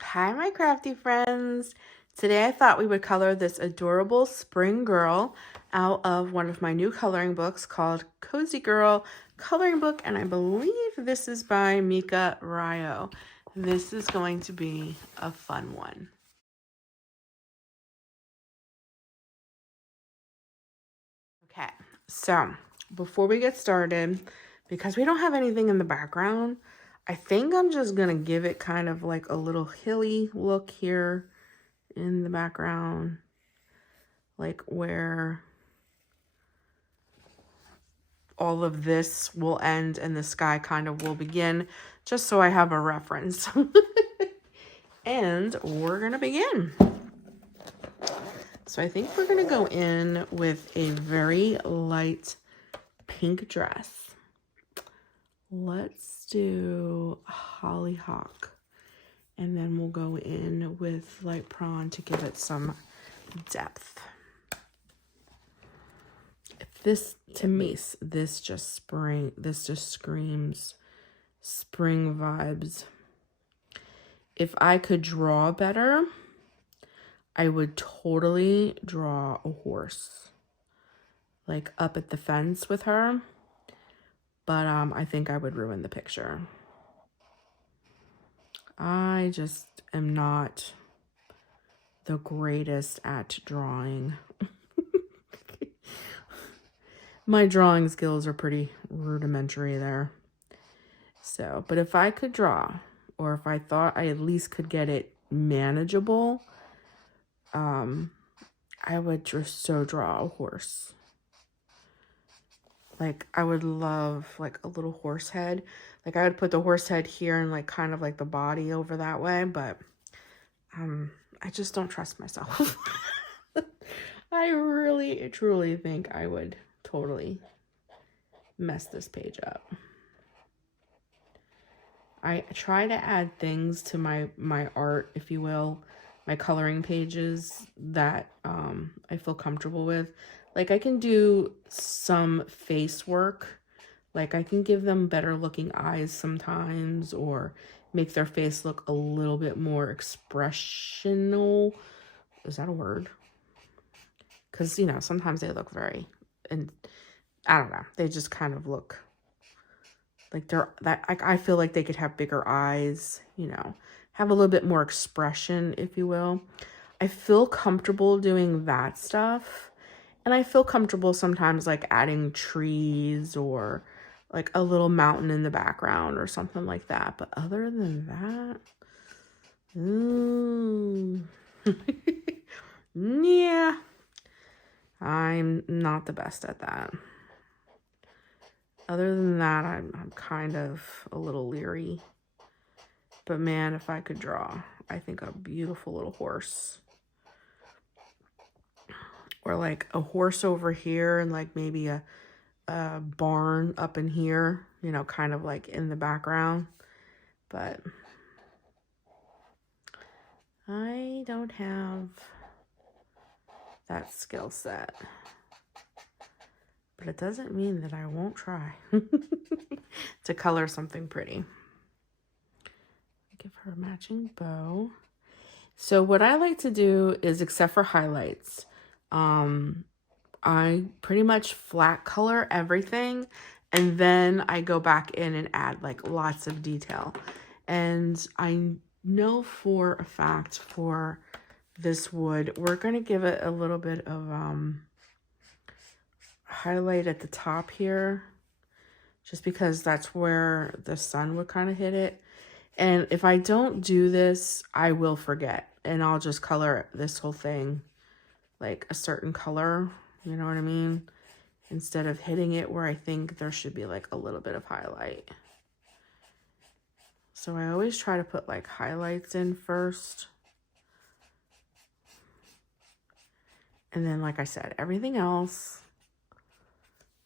Hi, my crafty friends. Today I thought we would color this adorable spring girl out of one of my new coloring books called Cozy Girl Coloring Book, and I believe this is by Mika Ryo. This is going to be a fun one. Okay, so before we get started, because we don't have anything in the background, I think I'm just gonna give it kind of like a little hilly look here in the background, like where all of this will end and the sky kind of will begin, just so I have a reference. And we're gonna begin. So I think we're gonna go in with a very light pink dress. Let's do hollyhock, and then we'll go in with light prawn to give it some depth. This, to me, this just screams spring vibes. If I could draw better, I would totally draw a horse, like up at the fence with her. But I think I would ruin the picture. I just am not the greatest at drawing. My drawing skills are pretty rudimentary there. So, but if I could draw, or if I thought I at least could get it manageable, I would just draw a horse. Like, I would love like a little horse head. Like, I would put the horse head here and like kind of like the body over that way, but I just don't trust myself. I really truly think I would totally mess this page up. I try to add things to my art, if you will, my coloring pages that I feel comfortable with. Like, I can do some face work. Like, I can give them better looking eyes sometimes, or make their face look a little bit more expressional. Is that a word? Because, you know, sometimes they look very, and I don't know, they just kind of look like I feel like they could have bigger eyes, you know, have a little bit more expression, if you will. I feel comfortable doing that stuff. And I feel comfortable sometimes like adding trees or like a little mountain in the background or something like that. But other than that, yeah, I'm not the best at that. Other than that, I'm kind of a little leery. But man, if I could draw, I think a beautiful little horse. Or like a horse over here and like maybe a barn up in here, you know, kind of like in the background. But I don't have that skill set. But it doesn't mean that I won't try to color something pretty. Give her a matching bow. So what I like to do is, except for highlights, I pretty much flat color everything, and then I go back in and add like lots of detail. And I know for a fact for this wood, we're going to give it a little bit of highlight at the top here, just because that's where the sun would kind of hit it. And if I don't do this, I will forget, and I'll just color this whole thing like a certain color, you know what I mean? Instead of hitting it where I think there should be like a little bit of highlight. So I always try to put like highlights in first. And then, like I said, everything else,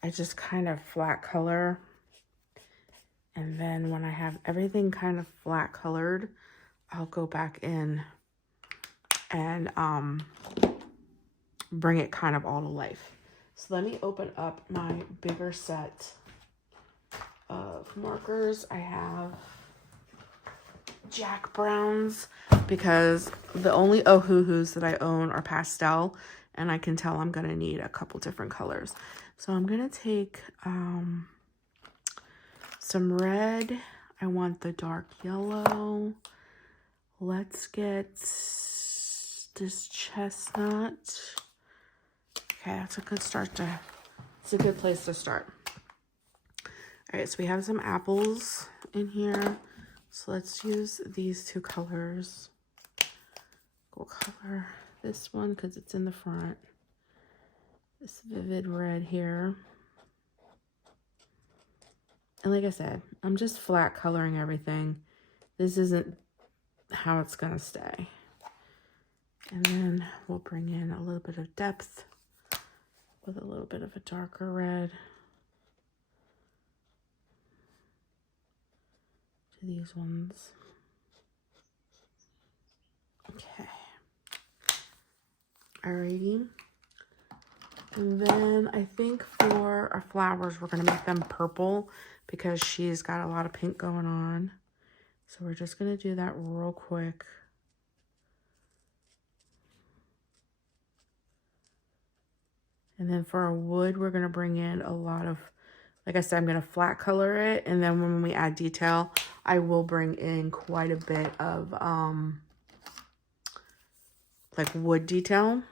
I just kind of flat color. And then when I have everything kind of flat colored, I'll go back in and bring it kind of all to life. So let me open up my bigger set of markers. I have Jack Browns because the only Ohuhus that I own are pastel, and I can tell I'm going to need a couple different colors. So I'm going to take some red. I want the dark yellow. Let's get this chestnut. Okay, that's a good start to, it's a good place to start. All right, so we have some apples in here. So let's use these two colors. We'll color this one because it's in the front. This vivid red here. And like I said, I'm just flat coloring everything. This isn't how it's gonna stay. And then we'll bring in a little bit of depth with a little bit of a darker red to these ones. Okay. Alrighty. And then I think for our flowers, we're gonna make them purple because she's got a lot of pink going on. So we're just gonna do that real quick. And then for our wood, we're gonna bring in a lot of, like I said, I'm gonna flat color it. And then when we add detail, I will bring in quite a bit of like wood detail.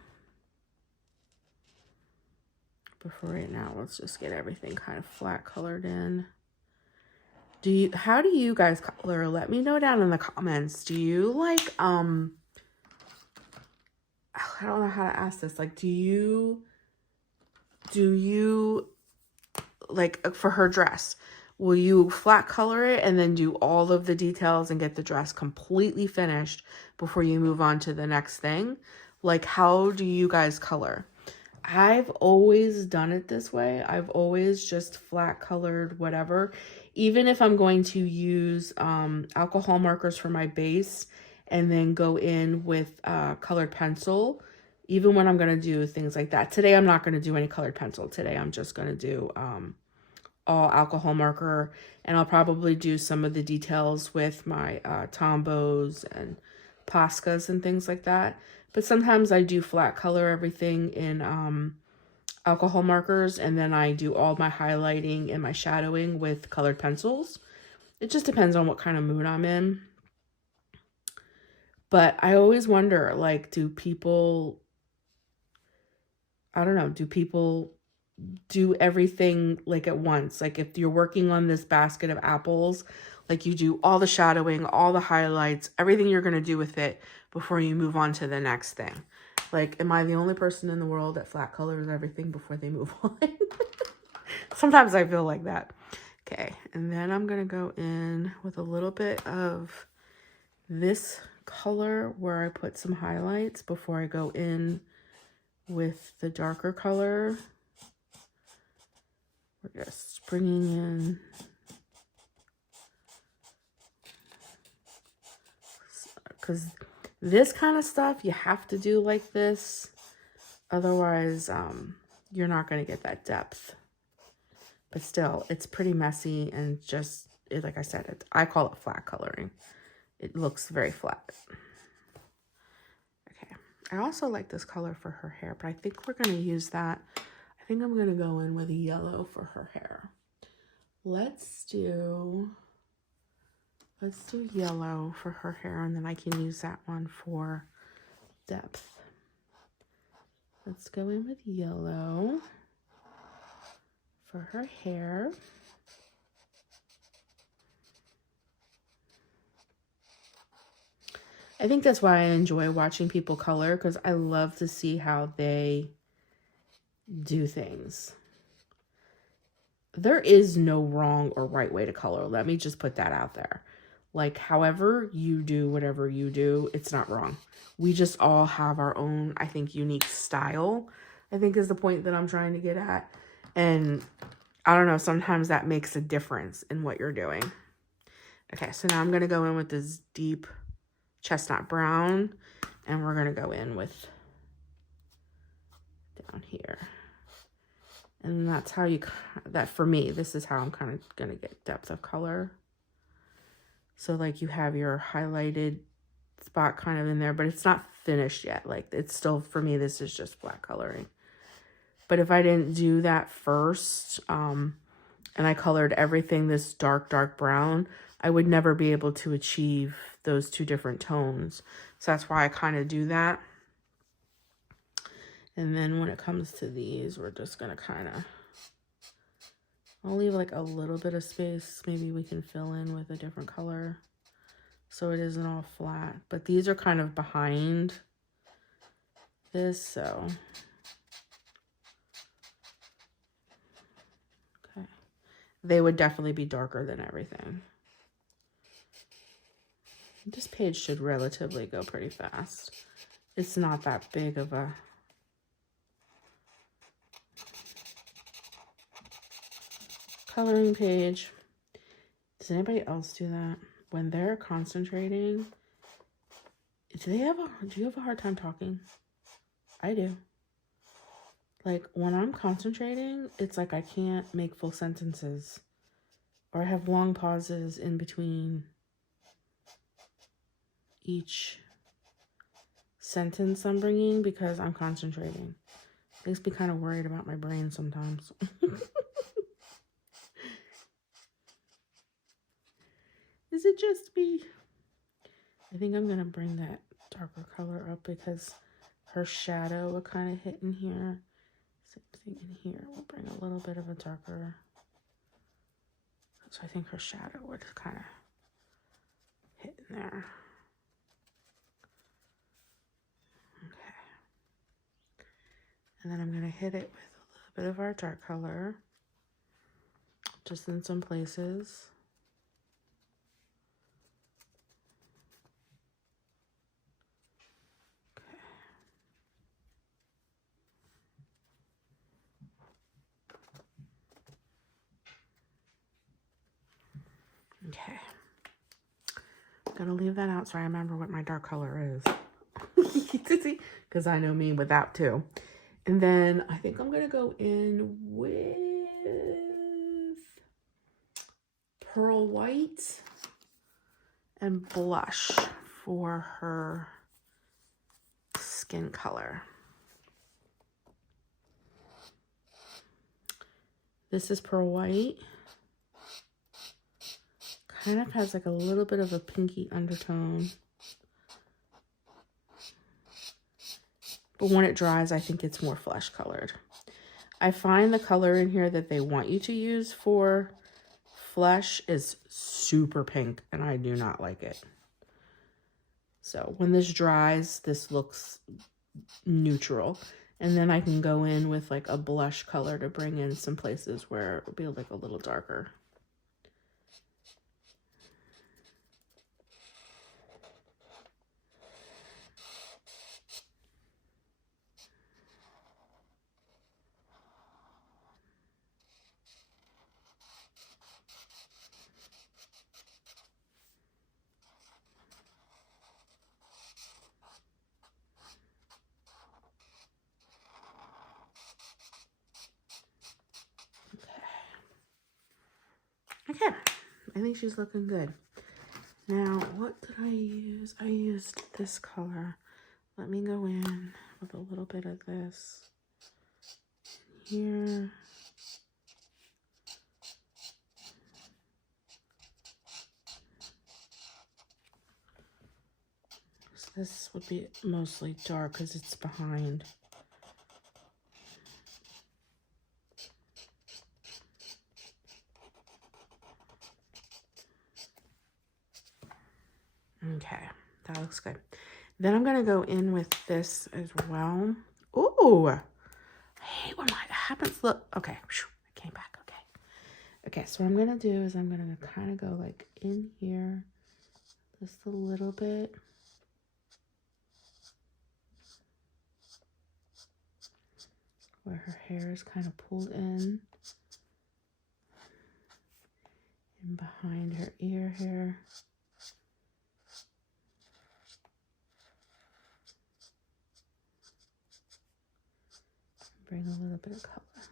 But for right now, let's just get everything kind of flat colored in. How do you guys color? Let me know down in the comments. Do you like, I don't know how to ask this. Like, do you like for her dress, will you flat color it and then do all of the details and get the dress completely finished before you move on to the next thing? Like, how do you guys color? I've always done it this way. I've always just flat colored whatever. Even if I'm going to use alcohol markers for my base and then go in with colored pencil, even when I'm going to do things like that. Today, I'm not going to do any colored pencil. Today, I'm just going to do all alcohol marker, and I'll probably do some of the details with my Tombos and Poscas and things like that. But sometimes I do flat color everything in alcohol markers, and then I do all my highlighting and my shadowing with colored pencils. It just depends on what kind of mood I'm in. But I always wonder, like, do people, I don't know, do people do everything like at once? Like if you're working on this basket of apples, like you do all the shadowing, all the highlights, everything you're going to do with it before you move on to the next thing. Like, am I the only person in the world that flat colors everything before they move on? Sometimes I feel like that. Okay, and then I'm going to go in with a little bit of this color where I put some highlights before I go in with the darker color. We're just bringing in because this kind of stuff you have to do like this, otherwise you're not going to get that depth. But still, it's pretty messy and just like I said, I call it flat coloring. It looks very flat. Okay, I also like this color for her hair, but I think we're going to use that. I think I'm going to go in with a yellow for her hair. Let's do yellow for her hair, and then I can use that one for depth. Let's go in with yellow for her hair. I think that's why I enjoy watching people color, because I love to see how they do things. There is no wrong or right way to color. Let me just put that out there. Like, however you do whatever you do, it's not wrong. We just all have our own, I think, unique style, I think is the point that I'm trying to get at. And I don't know, sometimes that makes a difference in what you're doing. Okay, so now I'm going to go in with this deep chestnut brown, and we're going to go in with down here. And that's how you, that for me, this is how I'm kind of going to get depth of color. So like you have your highlighted spot kind of in there, but it's not finished yet. Like it's still, for me, this is just flat coloring. But if I didn't do that first, and I colored everything this dark, dark brown, I would never be able to achieve those two different tones. So that's why I kind of do that. And then when it comes to these, we're just going to kind of, I'll leave like a little bit of space. Maybe we can fill in with a different color so it isn't all flat. But these are kind of behind this, so. Okay. They would definitely be darker than everything. This page should relatively go pretty fast. It's not that big of a coloring page. Does anybody else do that? When they're concentrating, do you have a hard time talking? I do. Like when I'm concentrating, it's like I can't make full sentences, or I have long pauses in between each sentence I'm bringing because I'm concentrating. Makes me kind of worried about my brain sometimes. Is it just me? I think I'm gonna bring that darker color up because her shadow will kind of hit in here. Same thing in here. We'll bring a little bit of a darker. So I think her shadow would kind of hit in there. Okay. And then I'm gonna hit it with a little bit of our dark color, just in some places. Okay, I'm gonna leave that out so I remember what my dark color is. Because I know me with that too. And then I think I'm gonna go in with Pearl White and blush for her skin color. This is Pearl White. Kind of has like a little bit of a pinky undertone. But when it dries, I think it's more flesh colored. I find the color in here that they want you to use for flesh is super pink, and I do not like it. So when this dries, this looks neutral. And then I can go in with like a blush color to bring in some places where it'll be like a little darker. Okay, I think she's looking good. Now, what did I use? I used this color. Let me go in with a little bit of this here. So this would be mostly dark because it's behind. Okay, that looks good. Then I'm going to go in with this as well. Ooh, I hate when that happens. Look, okay, I came back, okay. Okay, so what I'm going to do is I'm going to kind of go like in here, just a little bit. Where her hair is kind of pulled in. And behind her ear here. Bring a little bit of color.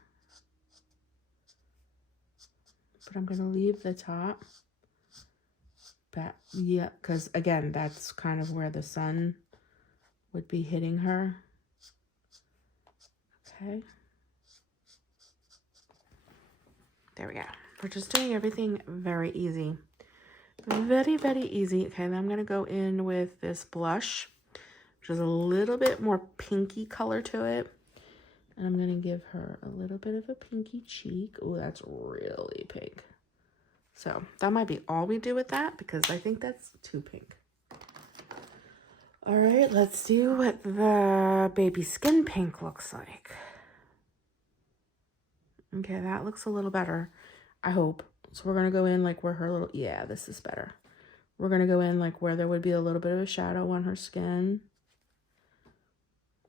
But I'm going to leave the top Yeah, because again, that's kind of where the sun would be hitting her. Okay. There we go. We're just doing everything very easy. Very, very easy. Okay, then I'm going to go in with this blush, which is a little bit more pinky color to it. And I'm going to give her a little bit of a pinky cheek. Oh, that's really pink. So that might be all we do with that because I think that's too pink. All right, let's see what the baby skin pink looks like. Okay, that looks a little better, I hope. So we're going to go in like where her little, yeah, this is better. We're going to go in like where there would be a little bit of a shadow on her skin.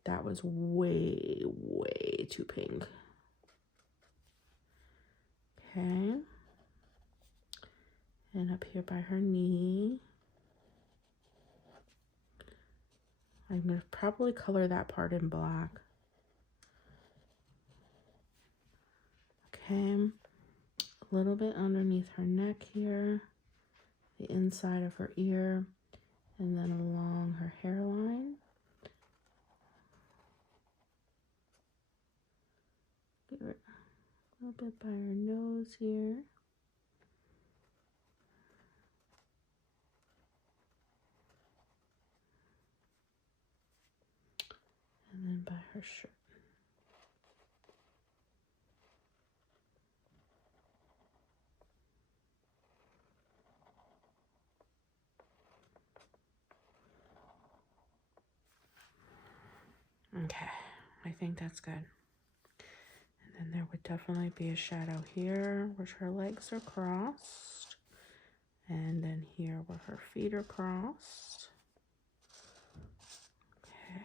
That was way, way too pink. Okay. And up here by her knee. I'm going to probably color that part in black. Okay. A little bit underneath her neck here. The inside of her ear. And then along her hairline. Give her a little bit by her nose here. And then by her shirt. Okay, I think that's good. And then there would definitely be a shadow here where her legs are crossed. And then here where her feet are crossed. Okay.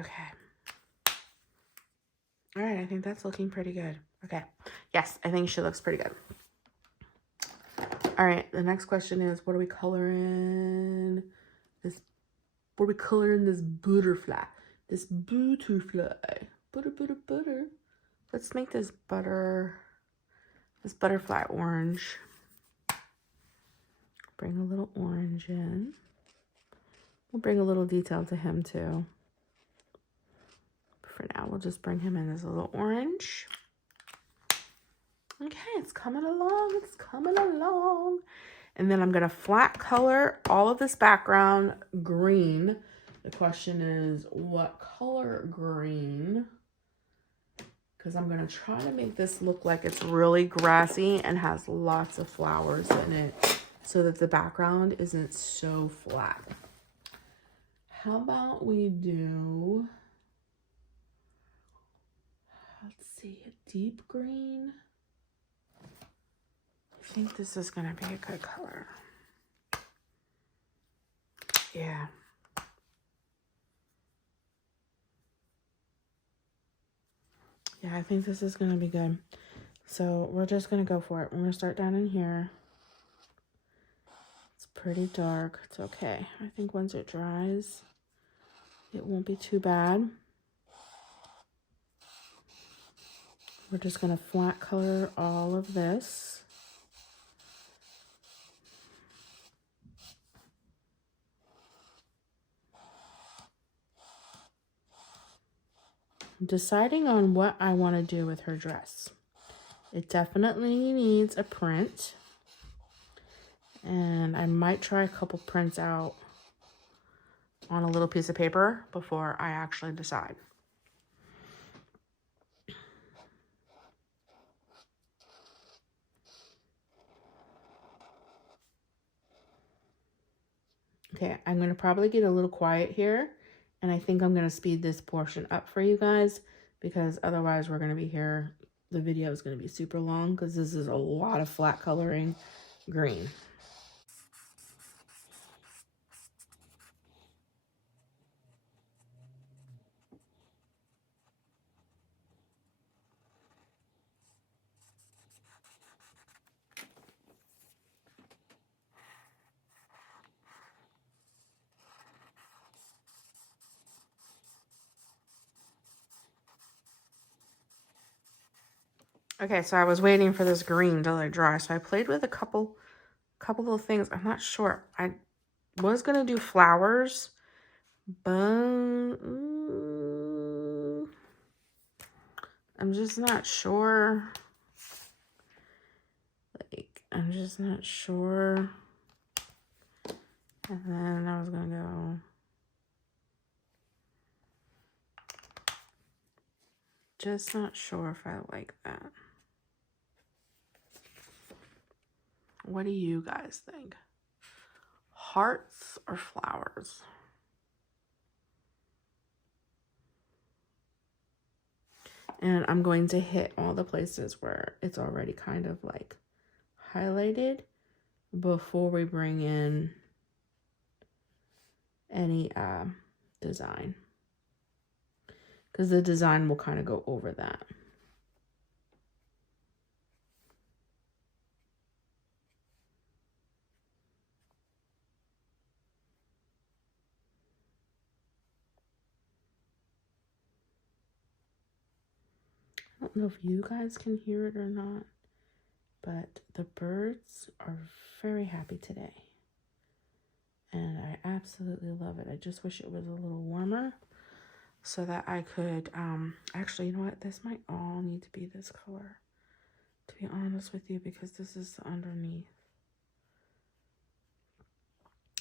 Okay. All right, I think that's looking pretty good. Okay. Yes, I think she looks pretty good. All right, the next question is, what are we coloring? What are we coloring this butterfly? This butterfly. Butter. Let's make this butterfly orange. Bring a little orange in. We'll bring a little detail to him too. For now, we'll just bring him in as a little orange. Okay, it's coming along. It's coming along. And then I'm going to flat color all of this background green. The question is, what color green? Because I'm going to try to make this look like it's really grassy and has lots of flowers in it so that the background isn't so flat. How about we do, let's see, a deep green? I think this is going to be a good color. Yeah. Yeah, I think this is going to be good. So we're just going to go for it. We're going to start down in here. It's pretty dark. It's okay. I think once it dries, it won't be too bad. We're just going to flat color all of this. I'm deciding on what I want to do with her dress. It definitely needs a print. And I might try a couple prints out on a little piece of paper before I actually decide. Okay, I'm going to probably get a little quiet here. And I think I'm going to speed this portion up for you guys because otherwise we're going to be here. The video is going to be super long because this is a lot of flat coloring green. Okay, so I was waiting for this green to like dry, so I played with a couple of things. I'm not sure. I was gonna do flowers, but I'm just not sure. Like, I'm just not sure. And then I was gonna go. Just not sure if I like that. What do you guys think? Hearts or flowers? And I'm going to hit all the places where it's already kind of like highlighted before we bring in any design. Because the design will kind of go over that. I don't know if you guys can hear it or not, but the birds are very happy today. And I absolutely love it. I just wish it was a little warmer so that I could, actually, you know what? This might all need to be this color, to be honest with you, because this is underneath.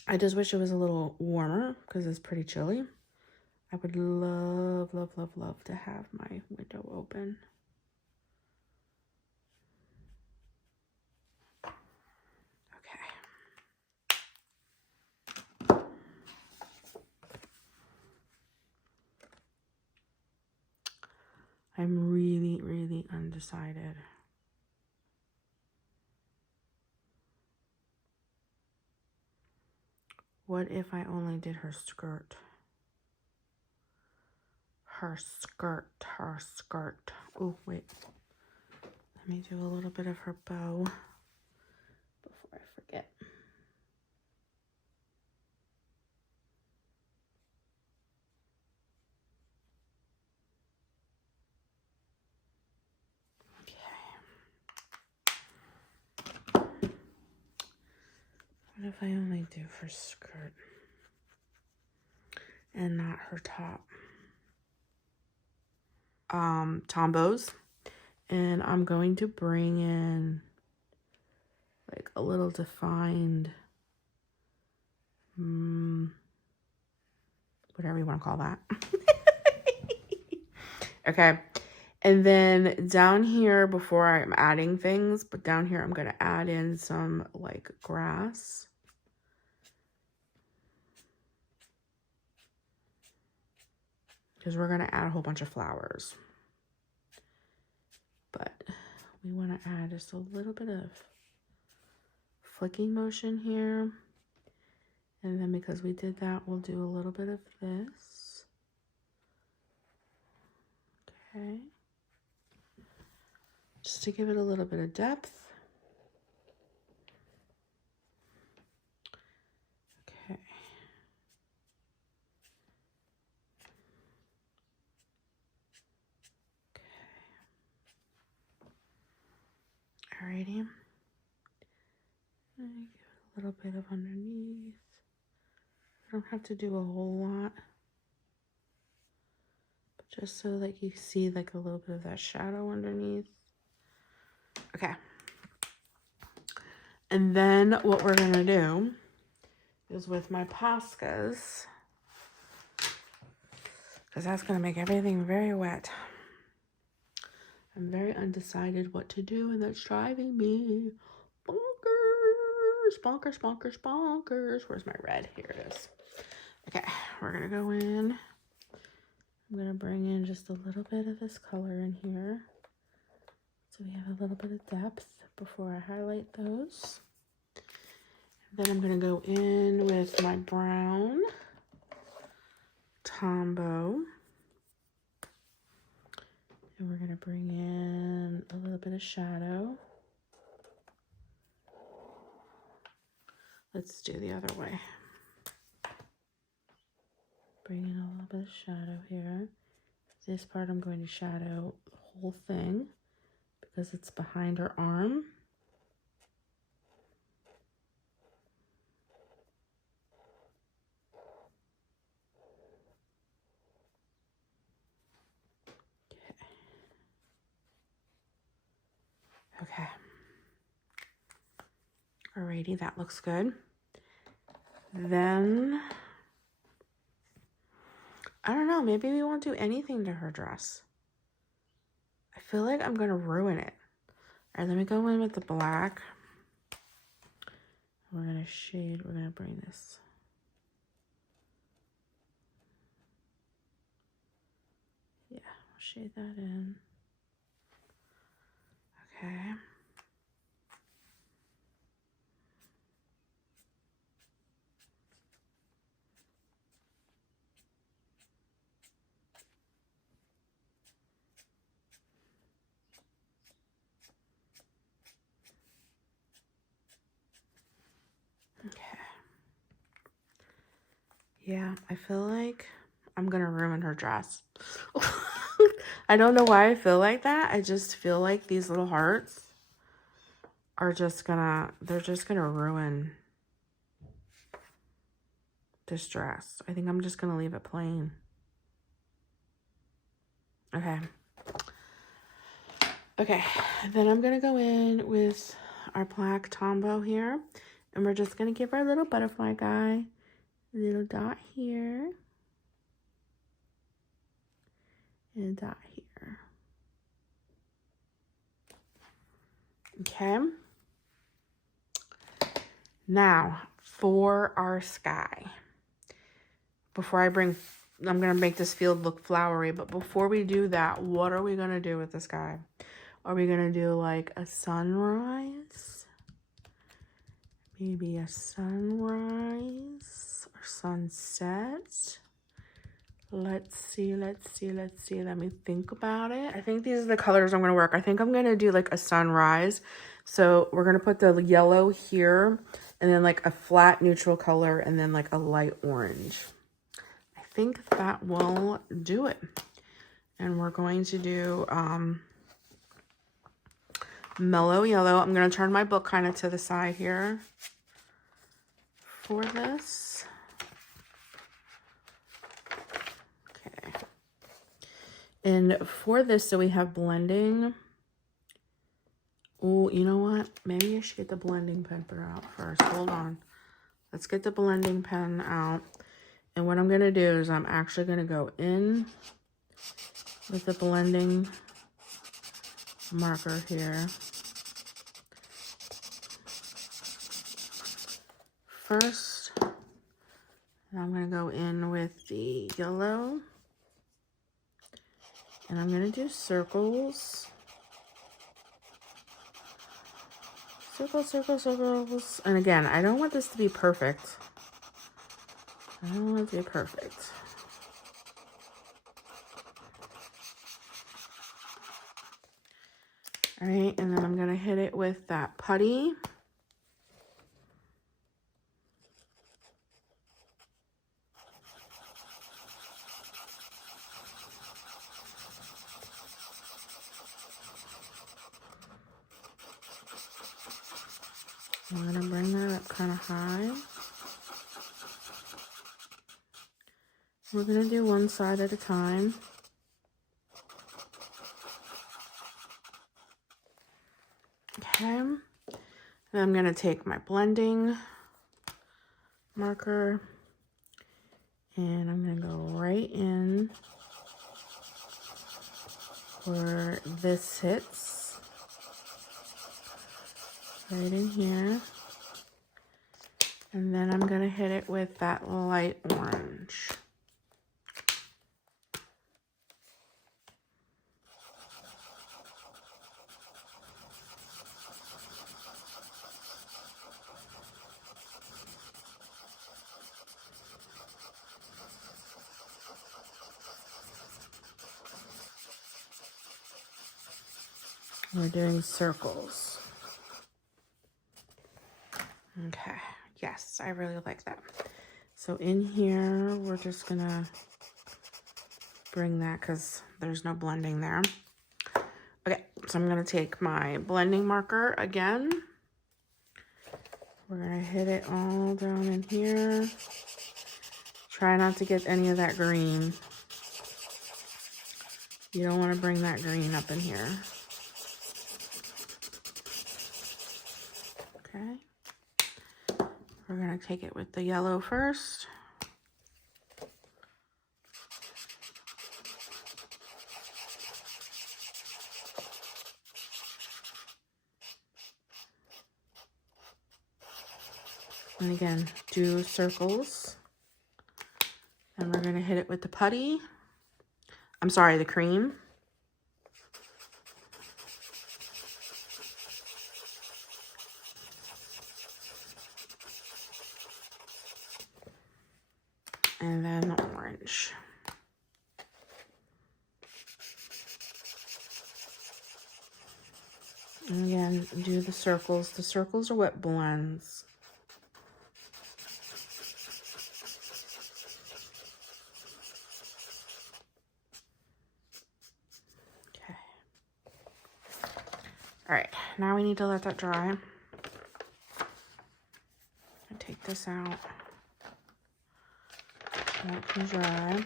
I just wish it was a little warmer because it's pretty chilly. I would love, love, love, love to have my window open. Okay. I'm really, really undecided. What if I only did her skirt? Her skirt. Oh, wait. Let me do a little bit of her bow before I forget. Okay. What if I only do her skirt and not her top? Tombos. And I'm going to bring in like a little defined, whatever you want to call that. Okay. And then down here, before I'm adding things, but down here I'm going to add in some like grass. Because we're going to add a whole bunch of flowers. But we want to add just a little bit of flicking motion here. And then because we did that, we'll do a little bit of this. Okay. Just to give it a little bit of depth. Okay. Alrighty. And give it a little bit of underneath. I don't have to do a whole lot. But just so that you see like a little bit of that shadow underneath. Okay. And then what we're going to do is with my Poscas, because that's going to make everything very wet. I'm very undecided what to do, and that's driving me bonkers, bonkers, bonkers, bonkers. Where's my red? Here it is. Okay, we're going to go in. I'm going to bring in just a little bit of this color in here, so we have a little bit of depth before I highlight those. Then I'm going to go in with my brown Tombow. And we're going to bring in a little bit of shadow. Let's do the other way. Bring in a little bit of shadow here. This part I'm going to shadow the whole thing because it's behind her arm. Okay. Alrighty, that looks good. Then, I don't know, maybe we won't do anything to her dress. I feel like I'm gonna ruin it. All right, let me go in with the black. We're gonna shade, we're gonna bring this. Yeah, we'll shade that in. Okay. Okay. Yeah, I feel like I'm gonna ruin her dress. I don't know why I feel like that. I just feel like these little hearts are just gonna, they're just gonna ruin this dress. I think I'm just gonna leave it plain. Okay. Okay, then I'm gonna go in with our black Tombow here, and we're just gonna give our little butterfly guy a little dot here, and a dot here. Okay. Now, for our sky, I'm gonna make this field look flowery, but before we do that, what are we gonna do with the sky? Are we gonna do like a sunrise? Maybe a sunrise or sunset? Let's see. Let me think about it. I think these are the colors I'm gonna work. I think I'm gonna do like a sunrise. So we're gonna put the yellow here, and then like a flat neutral color, and then like a light orange. I think that will do it. And we're going to do mellow yellow. I'm going to turn my book kind of to the side here for this. Okay. And for this, so we have blending. Oh, you know what? Maybe I should get the blending pen out first. Hold on. Let's get the blending pen out. And what I'm going to do is I'm actually going to go in with the blending marker here. First, and I'm going to go in with the yellow. And I'm going to do circles. Circles. And again, I don't want this to be perfect. I don't want it to be perfect. All right, and then I'm going to hit it with that putty. I'm going to bring that up kind of high. We're going to do one side at a time. Okay. And I'm going to take my blending marker and I'm going to go right in where this hits. Right in here. And then I'm going to hit it with that light orange. We're doing circles. Okay, yes, I really like that. So in here, we're just gonna bring that because there's no blending there. Okay, so I'm going to take my blending marker again. We're going to hit it all down in here. Try not to get any of that green. You don't want to bring that green up in here. Okay. We're going to take it with the yellow first. And again, do circles. And we're going to hit it with the putty. I'm sorry, the cream. And then the orange. And again, do the circles. The circles are what blends. Okay. All right, now we need to let that dry. Take this out. Let it dry.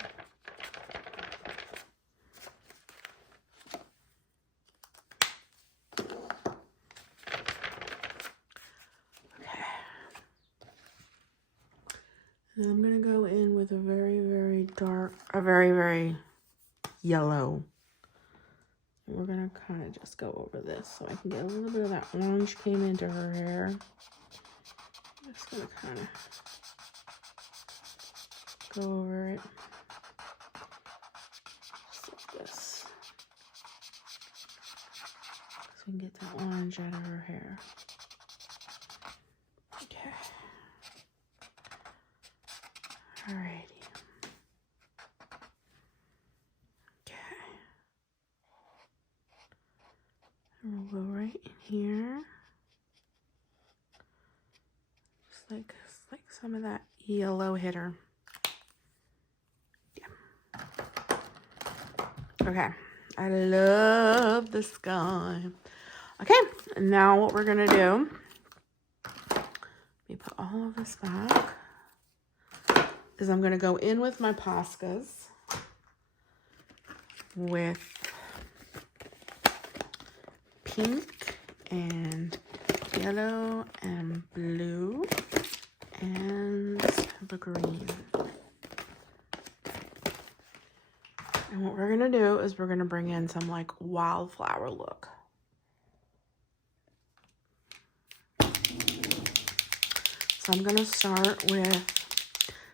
And I'm going to go in with a very, very dark, a very, very yellow. And we're going to kind of just go over this so I can get a little bit of that orange came into her hair. I'm just going to kind of go over it. Just like this. So we can get that orange out of her hair. Okay. Alrighty. Okay. And we'll go right in here. Just like some of that yellow hitter. Yeah. Okay. I love the sky. Okay, and now what we're gonna do, let me put all of this back, is I'm gonna go in with my Poscas with pink and yellow and blue and the green. And what we're gonna do is we're gonna bring in some like wildflower look. So I'm gonna start with,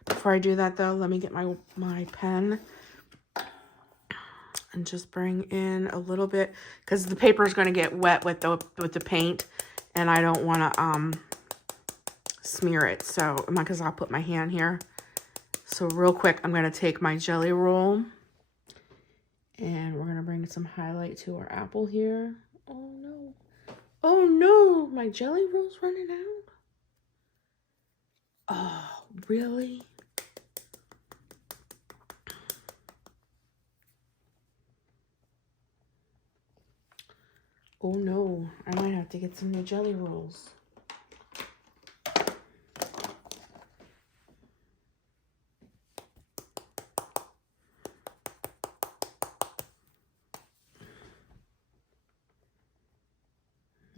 before I do that though, let me get my pen and just bring in a little bit, because the paper is gonna get wet with the paint, and I don't wanna smear it. So, because I'll put my hand here. So real quick, I'm gonna take my jelly roll, and we're gonna bring some highlight to our apple here. Oh no! Oh no! My jelly roll's running out. Oh, really? Oh no, I might have to get some new jelly rolls.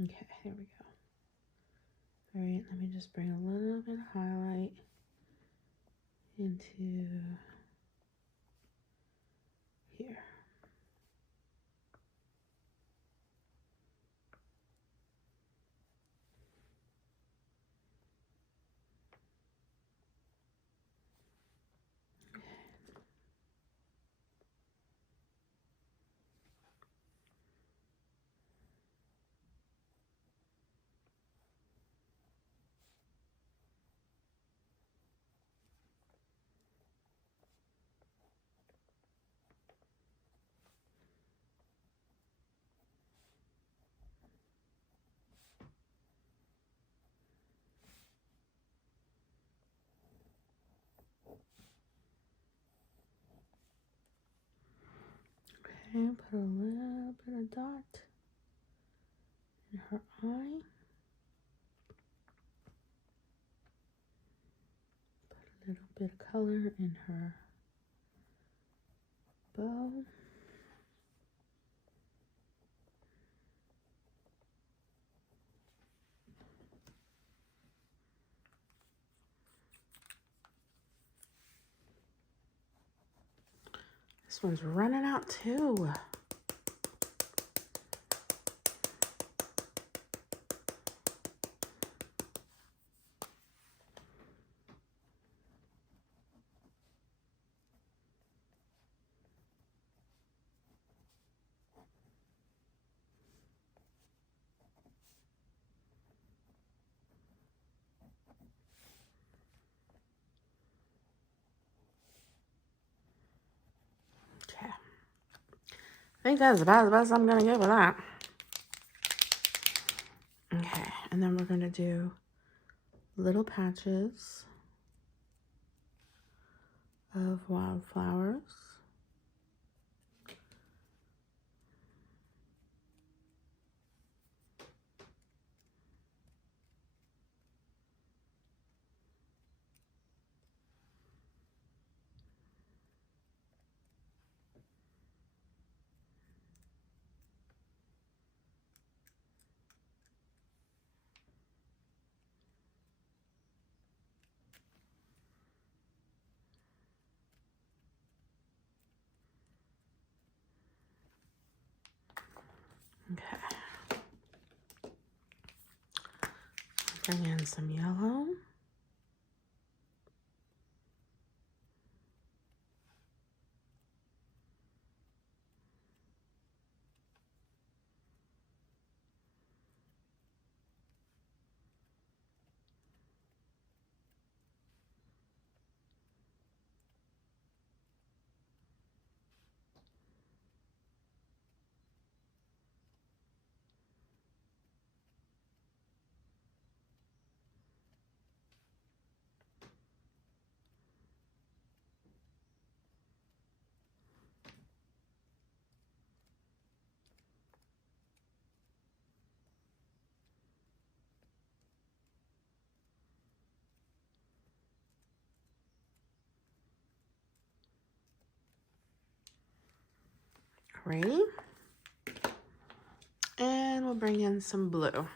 Okay, here we go. All right, let me just bring a little bit of highlight into here. Okay, put a little bit of dot in her eye. Put a little bit of color in her bow. This one's running out too. Okay. I think that's about the best I'm gonna get with that. Okay, and then we're gonna do little patches of wildflowers. Okay. Bring in some yellow. Great. And we'll bring in some blue.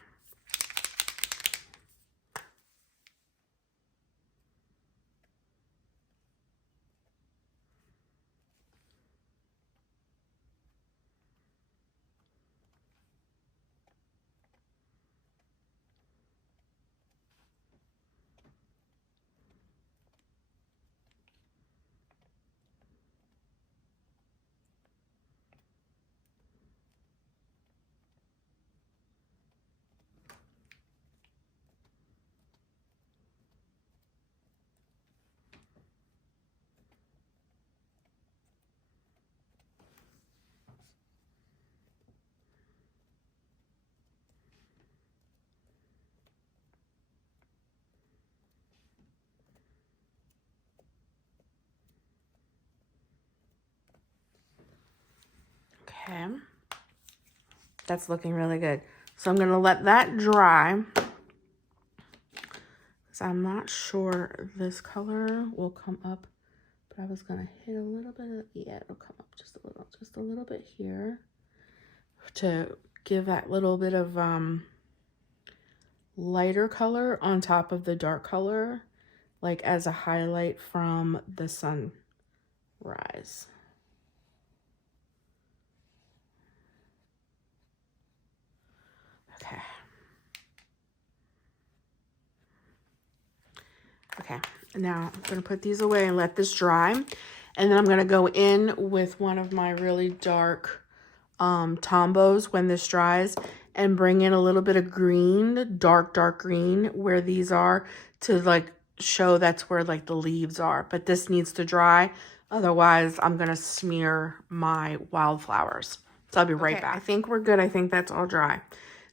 Okay. That's looking really good. So I'm going to let that dry. So I'm not sure this color will come up, but I was going to hit a little bit of, yeah, it'll come up just a little bit here to give that little bit of lighter color on top of the dark color, like as a highlight from the sunrise. Okay. Okay, now I'm gonna put these away and let this dry. And then I'm gonna go in with one of my really dark Tombos when this dries and bring in a little bit of green, dark green where these are to like show that's where like the leaves are. But this needs to dry. Otherwise, I'm gonna smear my wildflowers. So I'll be right back. I think we're good. I think that's all dry.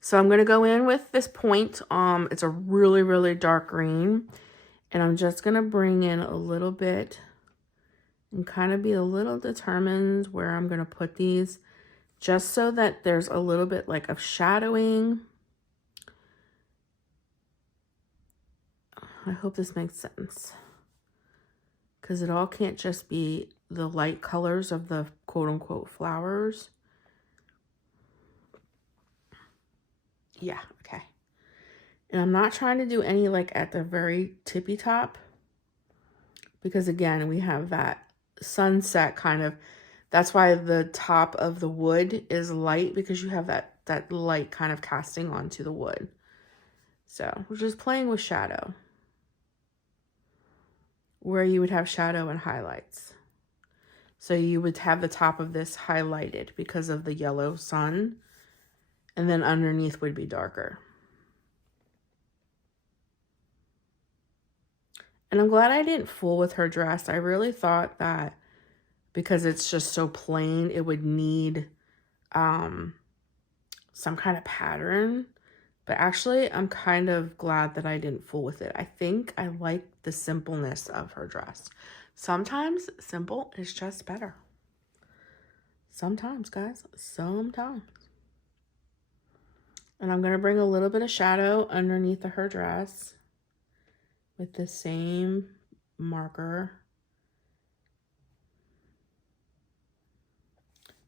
So I'm gonna go in with this point. It's a really, really dark green. And I'm just going to bring in a little bit and kind of be a little determined where I'm going to put these, just so that there's a little bit like of shadowing. I hope this makes sense, because it all can't just be the light colors of the quote-unquote flowers. Yeah, okay. And I'm not trying to do any like at the very tippy top, because again, we have that sunset kind of, that's why the top of the wood is light, because you have that light kind of casting onto the wood. So we're just playing with shadow, where you would have shadow and highlights. So you would have the top of this highlighted because of the yellow sun, and then underneath would be darker. And I'm glad I didn't fool with her dress. I really thought that because it's just so plain, it would need some kind of pattern. But actually, I'm kind of glad that I didn't fool with it. I think I like the simpleness of her dress. Sometimes simple is just better. Sometimes, guys, sometimes. And I'm going to bring a little bit of shadow underneath her dress with the same marker.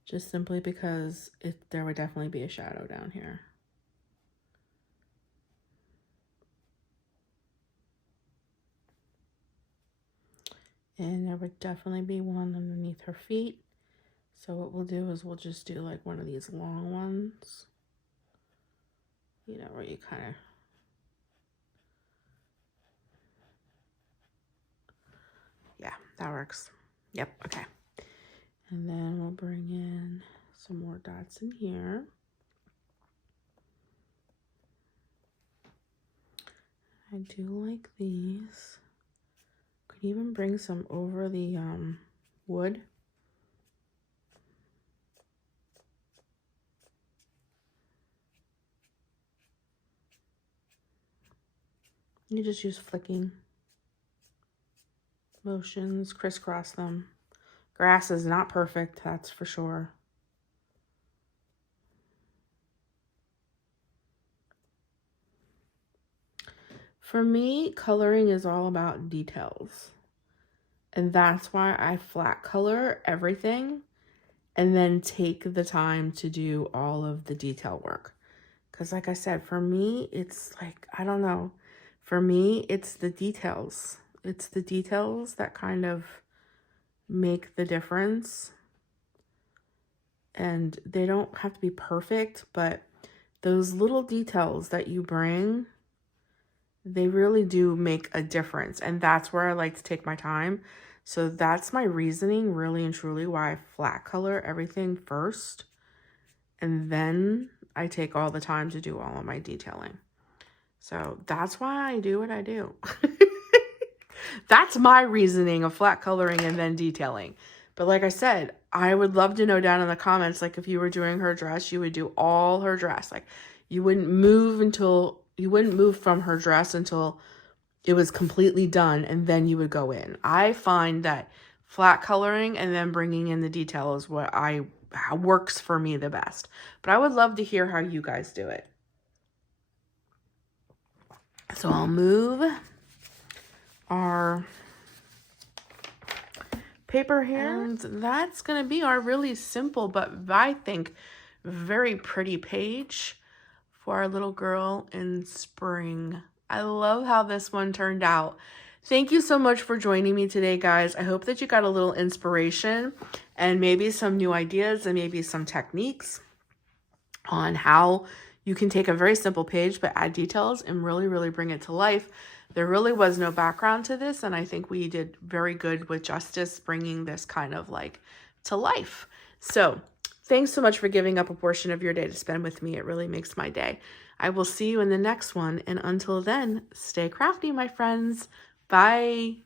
Just simply because there would definitely be a shadow down here. And there would definitely be one underneath her feet. So what we'll do is we'll just do like one of these long ones. You know, where you kind of... Yeah, that works. Yep, okay. And then we'll bring in some more dots in here. I do like these. Could even bring some over the wood. You just use flicking motions, crisscross them. Grass is not perfect, that's for sure. For me, coloring is all about details. And that's why I flat color everything and then take the time to do all of the detail work. Because like I said, for me, it's like, I don't know. For me, it's the details. It's the details that kind of make the difference. And they don't have to be perfect, but those little details that you bring, they really do make a difference. And that's where I like to take my time. So that's my reasoning, really and truly, why I flat color everything first. And then I take all the time to do all of my detailing. So that's why I do what I do. That's my reasoning of flat coloring and then detailing. But like I said, I would love to know down in the comments, like if you were doing her dress, you would do all her dress. Like you wouldn't move from her dress until it was completely done, and then you would go in. I find that flat coloring and then bringing in the detail is what works for me the best. But I would love to hear how you guys do it. So I'll move our paper here. And that's going to be our really simple, but I think very pretty page for our little girl in spring. I love how this one turned out. Thank you so much for joining me today, guys. I hope that you got a little inspiration and maybe some new ideas and maybe some techniques on how you can take a very simple page but add details and really, really bring it to life. There really was no background to this, and I think we did very good with justice bringing this kind of like to life. So thanks so much for giving up a portion of your day to spend with me. It really makes my day. I will see you in the next one. And until then, stay crafty, my friends. Bye.